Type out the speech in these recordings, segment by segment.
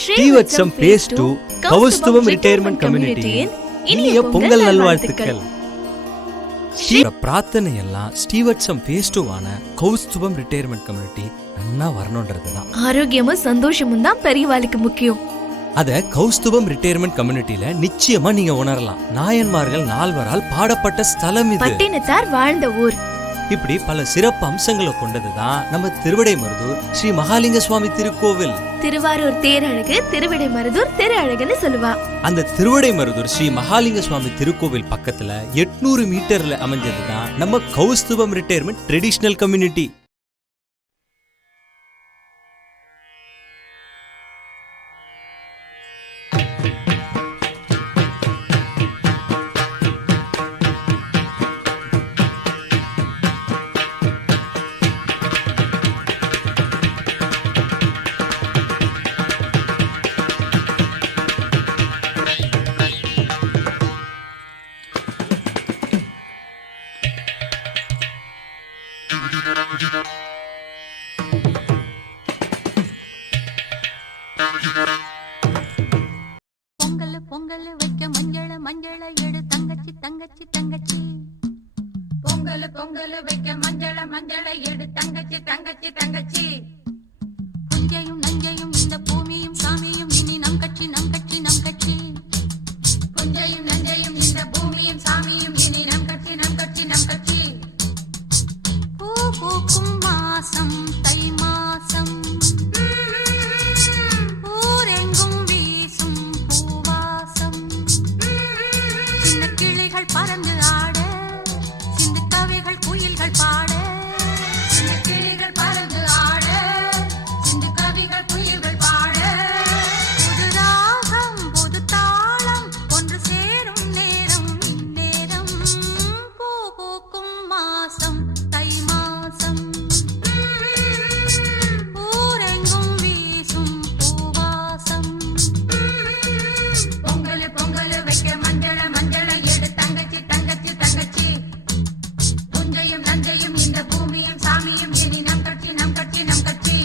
ஸ்ரீவத்சம் base 2 கௌஸ்துபம் retirement கம்யூனிட்டியின் இனிய பொங்கல் நல்வாழ்த்துக்கள். பிரார்த்தனை எல்லாம் ஸ்ரீவத்சம் பேஸ் 2 கௌஸ்துபம் ரிட்டையர்மெண்ட் கம்யூனிட்டி நன்னா வரணும்ன்றதுதான். ஆரோக்கியமும் சந்தோஷமும் தான் பெரியவாளுக்கு முக்கியம். அத கௌஸ்துபம் ரிட்டையர்மெண்ட் கம்யூனிட்டில நிச்சயமா நீங்க உணரலாம். நாயன்மார்கள் 4வரால் பாடப்பட்ட ஸ்தலம் இது. பட்டினத்தார் வாழ்ந்த ஊர். இப்படி பல சிறப்பு அம்சங்களை கொண்டதுதான் நம்ம திருவிடைமருதூர் ஸ்ரீ மகாலிங்க சுவாமி திருக்கோவில். திருவாரூர் தேரழகு, திருவிடைமருதூர் திருஅழகுன்னு சொல்லுவா. அந்த திருவிடைமருதூர் ஸ்ரீ மகாலிங்க சுவாமி திருக்கோவில் பக்கத்துல 800 மீட்டர்ல அமைஞ்சதுதான் நம்ம Kausthubam retirement traditional community. Pongal pongal வைக்க மஞ்சள மஞ்சள எடு தங்கச்சி தங்கச்சி தங்கச்சி. பொங்கல் பொங்கல் வைக்க மஞ்சள மஞ்சள எடு தங்கச்சி தங்கச்சி தங்கச்சி. புஞ்சையும் நஞ்சையும் இந்த பூமியும் சாமியும் இனி நம் கட்சி நம் கட்சி நம் கட்சி. புஞ்சையும் நஞ்சையும் இந்த பூமியும் சாமியும் இனி நம் கட்சி நம் கட்சி நம் கட்சி. பூ பூக்கும் மாசம் தை மாசம், ஊரெங்கும் வீசும் பூவாசம். சின்ன கிளிகள் பறந்து ஆட, சிந்து கவிகள் குயில்கள் பாட. சின்ன கிளிகள் பறந்து ஆட, சிந்து கவிகள் குயில்கள் பாட. புது ராகம் புது தாளம் ஒன்று சேரும் நேரம் இந்நேரம். பூ பூக்கும் மாசம் தை மாசம், ஊரெங்கும் வீசும் பூவாசம். பொங்கல் பொங்கல் வைக்க மஞ்சள மஞ்சள எடு தங்கச்சி தங்கச்சி தங்கச்சி. புஞ்சையும் நஞ்சையும் இந்த பூமியும் சாமியும் இனி நம் கட்சி நம் கட்சி நம் கட்சி.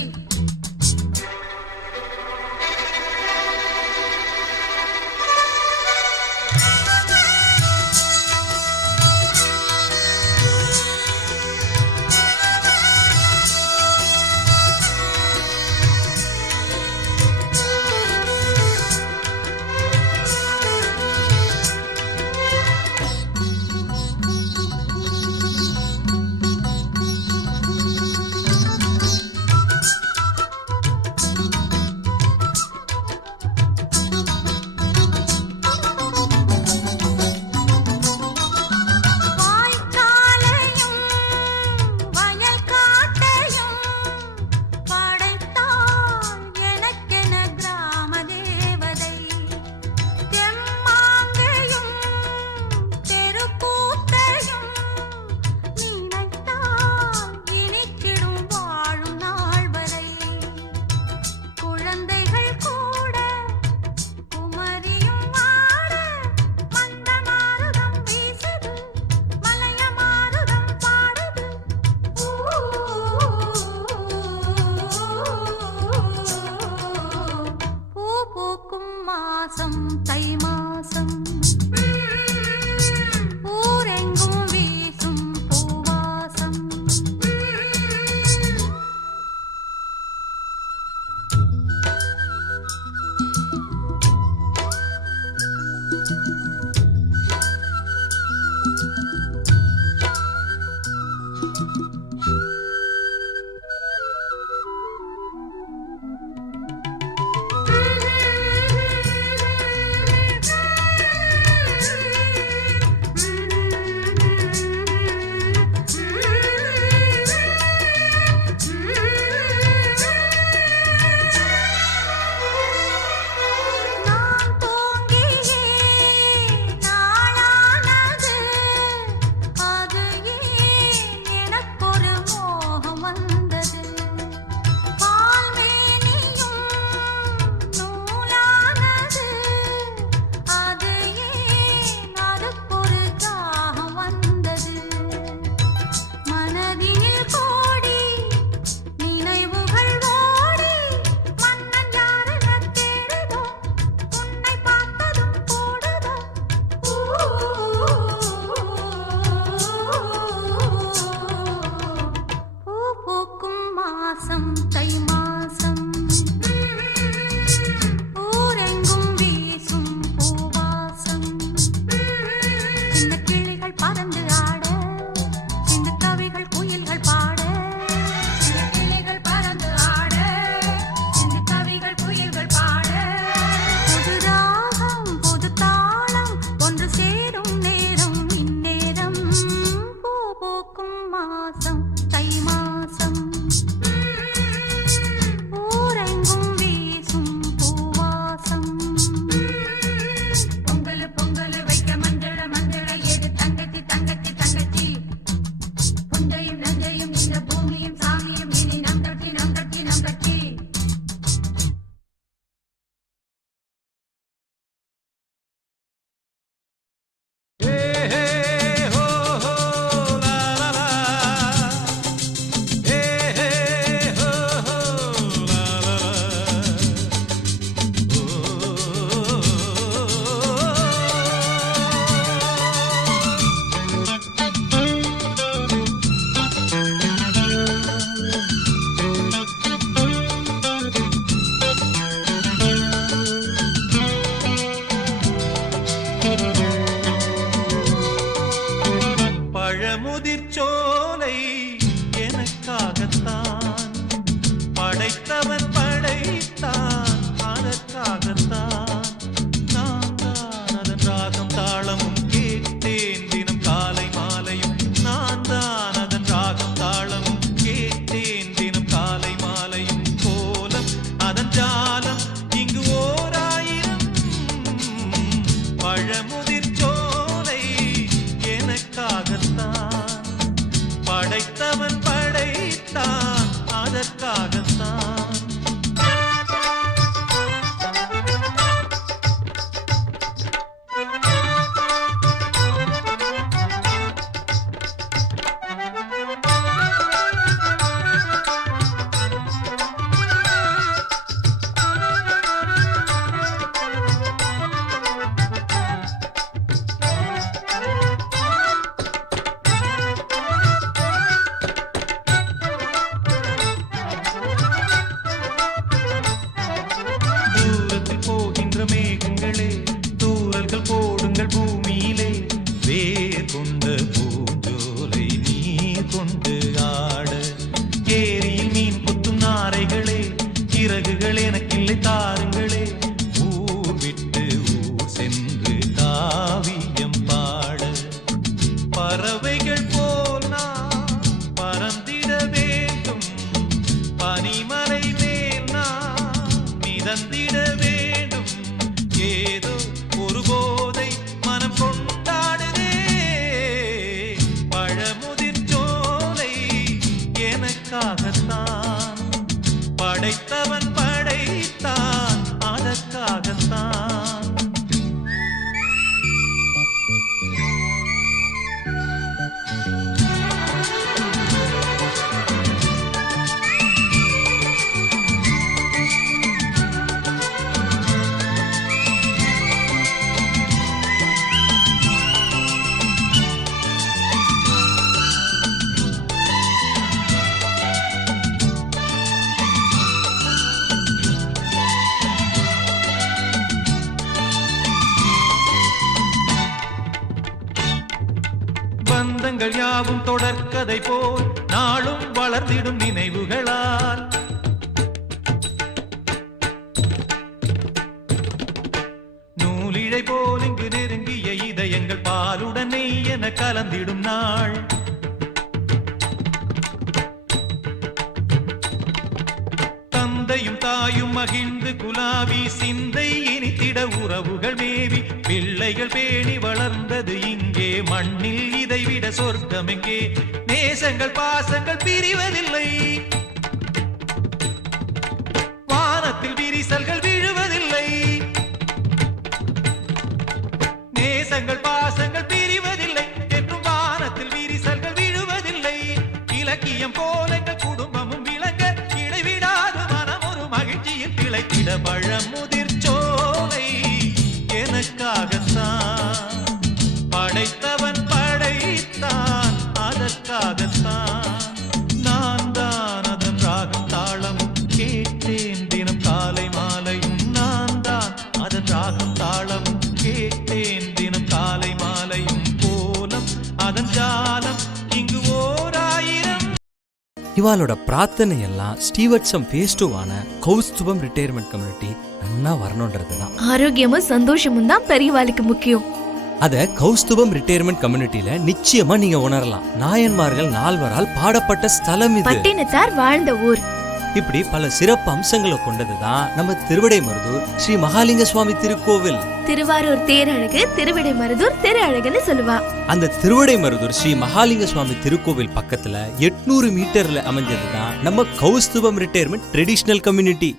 வாய்க்காலையும் வயல் காட்டையும் படைத்தாள் எனக்கென கிராம தேவதை. தெம்மாங்கையும் தெருக்கூத்தையும் நினைத்தால் இனிக்கிடும் வாழும் நாள் வரை. குழந்தைகள் கூட குமரியும் ஆட, மந்த மாருதம் வீசுது மலைய மாருதம் பாடுது. பூ பூக்கும் மாசம் தை மாசம், ஊரெங்கும் வீசும் பூவாசம். துன்பங்கள் யாவும் தொடர்கதை போல் நாளும் வளர்ந்திடும் நினைவுகளால் நூலிழை போல் இங்கு நெருங்கிய இதயங்கள் பாலுடனே என கலந்திடும் நாள். தந்தையும் தாயும் மகிழ்ந்து குலாவி சிந்தை இனித்திட உறவுகள் மேவி பிள்ளைகள் பேணி வளர்ந்தது இங்கே மண்ணில் இதைவிட சொர்க்கம் எங்கே. நேசங்கள் பாசங்கள் பிரிவதில்லை, வானத்தில் விரிசல்கள் விழுவதில்லை. நேசங்கள் பாசங்கள் பிரிவதில்லை என்றும் வானத்தில் விரிசல்கள் விழுவதில்லை. இலக்கியம் போல எங்கள் குடும்பமும் விளங்க இடைவிடாது மனம் ஒரு மகிழ்ச்சியில் திளைத்திட பழமுதிர் சோலை எனக்காகத்தான் படைத்தவன் படைத்தான் அதற்காகத்தான். நான் தான் அதன் ராகம் தாளமும் கேட்டேன் தினம் காலை மாலையும். நான் தான் அதன் ராகம் தாளமும் கேட்டேன் தினம் காலை மாலையும். போலம் அதன் ஜாலம் இங்கு ஓர் ஆயிரம். இவாளோட பிரார்த்தனை எல்லாம் ஸ்டீவர்ட்ஸம் பேஸ்டுவான கௌஸ்துபம் ரிட்டையர்மெண்ட் கம்யூனிட்டி நன்னா வரணுன்றதுதான். ஆரோக்கியமும் சந்தோஷமும் தான் பெரியவாளுக்கு முக்கியம். அத கௌஸ்துபம் ரிட்டையர்மெண்ட் கம்யூனிட்டில நிச்சயமா நீங்க உணரலாம். நாயன்மார்கள் நால்வரால் பாடப்பட்ட ஸ்தலம் இது. பட்டினத்தார் வாழ்ந்த ஊர். இப்படி பல சிறப்பு அம்சங்களை கொண்டதுதான் நம்ம திருவிடைமருதூர் ஸ்ரீ மகாலிங்க சுவாமி திருக்கோவில். திருவாரூர் தேரழகு திருவிடைமருதூர் திரு அழகுன்னு சொல்லுவா. அந்த திருவிடைமருதூர் ஸ்ரீ மகாலிங்க சுவாமி திருக்கோவில் பக்கத்துல 800 மீட்டர்ல அமைஞ்சதுதான் நம்ம கௌஸ்துபம் ரிட்டையர்மெண்ட் ட்ரெடிஷனல் கம்யூனிட்டி.